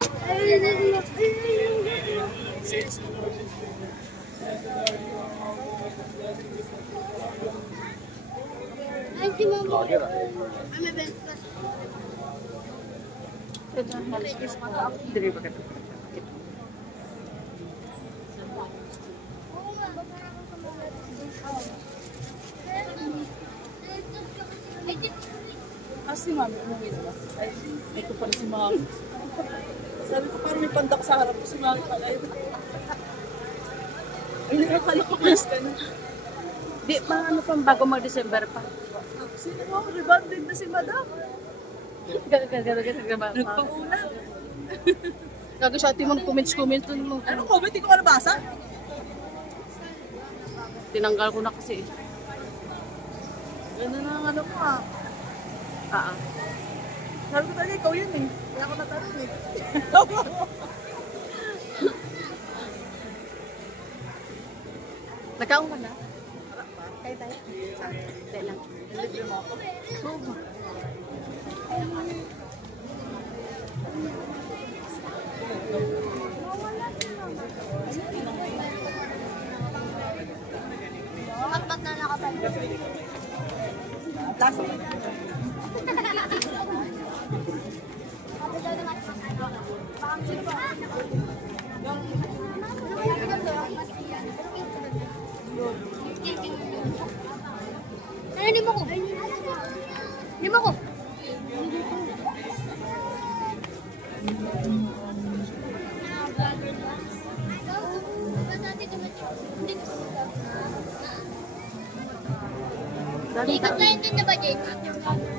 Dili ba ka? Kasi mami, umuwi na ba? Ay, ito pala si mami. Sabi ko parang may pandak sa harap ko si mami pala yun. Ay, nakakala ko mas ka na. Di, ano pang bago mag-December pa? Sino mo? Rebonded na si madam. Nagpauna. Gago siya, ati mo comments mo. Anong comment? Hindi ko ka nabasa? Tinanggal ko na kasi. Ganda na ang ano ko ah. Sabi ko talaga, ikaw yun eh. Kaya ako natanong eh. Nagkaon ka na? Tayo. Tayo lang. Libre mo ako. Oo. Mat na nakapag. Lasa. Hindi mo ko. Hindi mo ko. Ikot na yun din na ba, Jake?